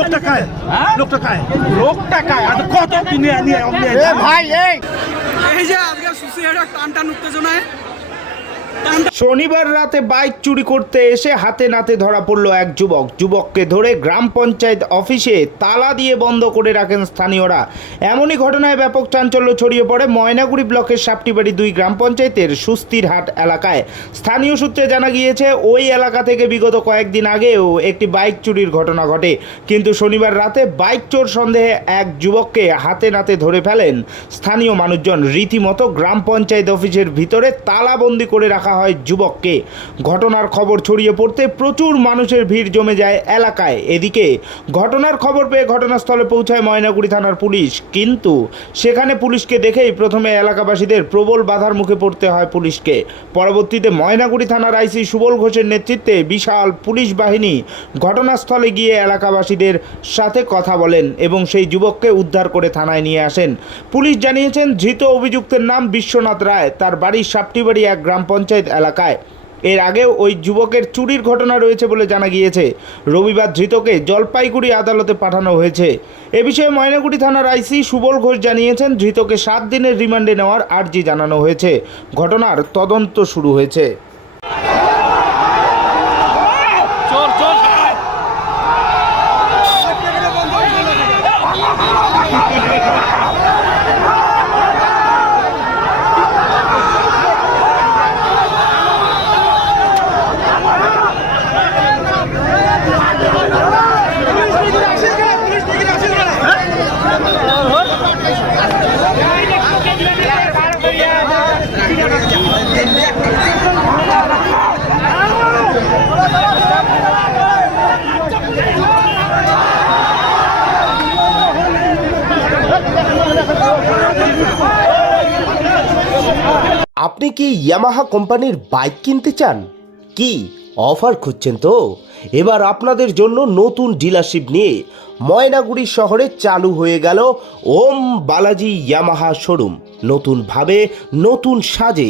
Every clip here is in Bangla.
লোকটা কায়? হ্যাঁ? লোকটা কায়? লোকটা কায়? আচ্ছা, কত কি নিয়ে ভাই এই যে আজকে সুসিয়াটা টান উত্তেজনায় শনিবার রাতে বাইক চুরি করতে এসে হাতে নাতে ধরা পড়ল এক যুবককে ধরে গ্রাম পঞ্চায়েত অফিসে তালা দিয়ে বন্ধ করে রাখেন স্থানীয়রা। এমনই ঘটনায় ব্যাপক চাঞ্চল্য ছড়িয়ে পড়ে ময়নাগুড়ি ব্লকের সাপটিবাড়ি 2 গ্রাম পঞ্চায়েতের সুস্তিরহাট এলাকায়। স্থানীয় সূত্রে জানা গিয়েছে ওই এলাকা থেকে বিগত কয়েকদিন আগেও একটি বাইক চুরির ঘটনা ঘটে, কিন্তু শনিবার রাতে বাইক চোর সন্দেহে এক যুবককে হাতে নাতে ধরে ফেলেন স্থানীয় মানুষজন। রীতিমতো গ্রাম পঞ্চায়েত অফিসের ভিতরে তালাবন্দি করে রাখা হয় যুবককে। ঘটনার খবর ছড়িয়ে পড়তে প্রচুর মানুষের ভিড় জমে যায় এলাকায়। এদিকে ঘটনার খবর পেয়ে ঘটনাস্থলে পৌঁছায় ময়নাগুড়ি থানার পুলিশ, কিন্তু সেখানে পুলিশকে দেখেই প্রথমে এলাকাবাসীদের প্রবল বাধার মুখে পড়তে হয় পুলিশকে। পরবর্তীতে ময়নাগুড়ি থানার আইসি সুবল ঘোষের নেতৃত্বে বিশাল পুলিশ বাহিনী ঘটনাস্থলে গিয়ে এলাকাবাসীদের সাথে কথা বলেন এবং সেই যুবককে উদ্ধার করে থানায় নিয়ে আসেন। পুলিশ জানিয়েছেন ধৃত অভিযুক্তের নাম বিশ্বনাথ রায়, তার বাড়ি সাপটিবাড়ি 1 গ্রাম পঞ্চায়েত এলাকায়। এর আগেও ওই যুবকের চুরির ঘটনা রয়েছে বলে জানা গিয়েছে। রবিবার ধৃতকে জলপাইগুড়ি আদালতে পাঠানো হয়েছে। এ বিষয়ে ময়নাগুড়ি থানার আইসি সুবল ঘোষ জানিয়েছেন ধৃতকে 7 দিনের রিমান্ডে নেওয়ার আর্জি জানানো হয়েছে। ঘটনার তদন্ত শুরু হয়েছে। আপনি কি ইয়ামাহা কোম্পানির বাইক কিনতে চান? কি অফার খুঁজছেন? তো এবার আপনাদের জন্য নতুন ডিলারশিপ নিয়ে ময়নাগুড়ি শহরে চালু হয়ে গেল ওম বালাজি ইয়ামাহা শোরুম। নতুনভাবে নতুন সাজে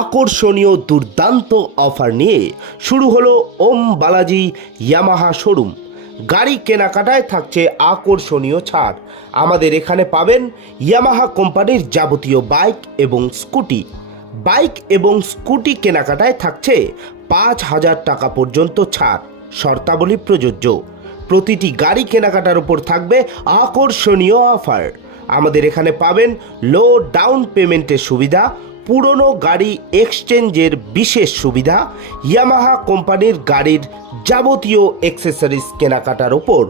আকর্ষণীয় দুর্দান্ত অফার নিয়ে শুরু হলো ওম বালাজি ইয়ামাহা শোরুম। গাড়ি কেনাকাটায় থাকছে আকর্ষণীয় ছাড়। আমাদের এখানে পাবেন ইয়ামাহা কোম্পানির যাবতীয় বাইক এবং স্কুটি। বাইক এবং স্কুটি কেনাকাটায় থাকছে 5,000 টাকা পর্যন্ত ছাড়। শর্তাবলী প্রযোজ্য। প্রতিটি গাড়ি কেনাকাটার উপর থাকবে আকর্ষণীয় অফার। আমাদের এখানে পাবেন লো ডাউন পেমেন্টের সুবিধা, পুরনো গাড়ি এক্সচেঞ্জের বিশেষ সুবিধা, ইয়ামাহা কোম্পানির গাড়ির যাবতীয় অ্যাক্সেসরিজ কেনাকাটার উপর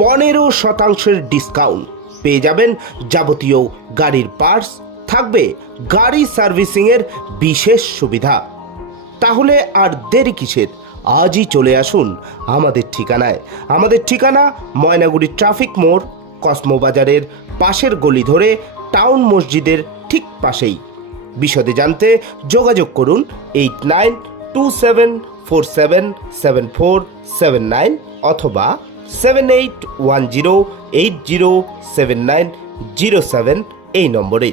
15% ডিসকাউন্ট। পেয়ে যাবেন যাবতীয় গাড়ির পার্টস, থাকবে গাড়ি সার্ভিসিংয়ের বিশেষ সুবিধা। তাহলে আর দেরি কিসের? আজই চলে আসুন আমাদের ঠিকানায়। আমাদের ঠিকানা ময়নাগুড়ি ট্রাফিক মোড়, কসমো বাজারের পাশের গলি ধরে টাউন মসজিদের ঠিক পাশেই। বিশদে জানতে যোগাযোগ করুন 8927477479 অথবা 7810807907 এই নম্বরে।